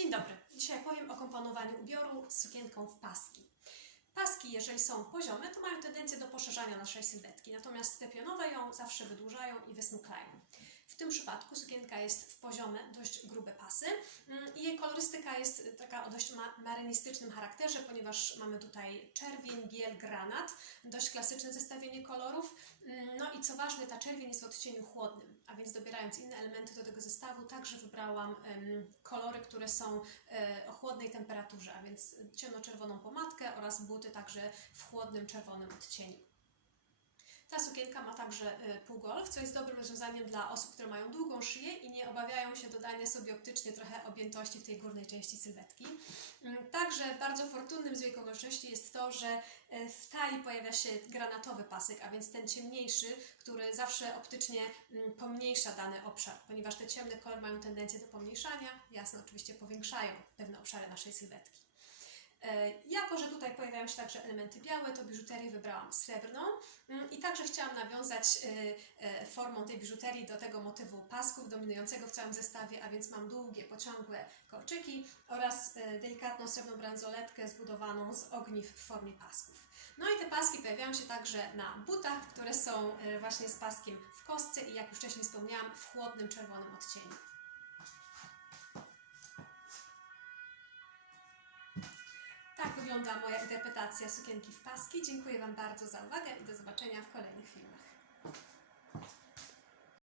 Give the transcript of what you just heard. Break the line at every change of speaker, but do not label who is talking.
Dzień dobry. Dzisiaj powiem o komponowaniu ubioru z sukienką w paski. Paski, jeżeli są poziome, to mają tendencję do poszerzania naszej sylwetki, natomiast te pionowe ją zawsze wydłużają i wysmuklają. W tym przypadku sukienka jest w poziome, dość grube pasy jej kolorystyka jest taka o dość ma- marynistycznym charakterze, ponieważ mamy tutaj czerwień, biel, granat, dość klasyczne zestawienie kolorów. Mm, No i co ważne, ta czerwień jest w odcieniu chłodnym, a więc dobierając inne elementy do tego zestawu, także wybrałam kolory, które są e, o chłodnej temperaturze, a więc ciemnoczerwoną pomadkę oraz buty także w chłodnym czerwonym odcieniu. Ta sukienka ma także e, półgolf, co jest dobrym rozwiązaniem dla osób, które mają długą szyję i nie obawiają się dodania sobie optycznie trochę objętości w tej górnej części sylwetki. Mm, Także bardzo fortunnym z jej okoliczności jest to, że e, w talii pojawia się granatowy pasek, a więc ten ciemniejszy, który zawsze optycznie mm, pomniejsza dany obszar, ponieważ te ciemne kolory mają tendencję do pomniejszania, jasne oczywiście powiększają pewne obszary naszej sylwetki. Także elementy białe, to biżuterię wybrałam srebrną Mm, i także chciałam nawiązać e, e, formą tej biżuterii do tego motywu pasków dominującego w całym zestawie, a więc mam długie, pociągłe kolczyki oraz e, delikatną srebrną bransoletkę zbudowaną z ogniw w formie pasków. No i te paski pojawiają się także na butach, które są właśnie z paskiem w kostce i jak już wcześniej wspomniałam, w chłodnym czerwonym odcieniu. Tak wygląda moja interpretacja sukienki w paski. Dziękuję Wam bardzo za uwagę i do zobaczenia w kolejnych.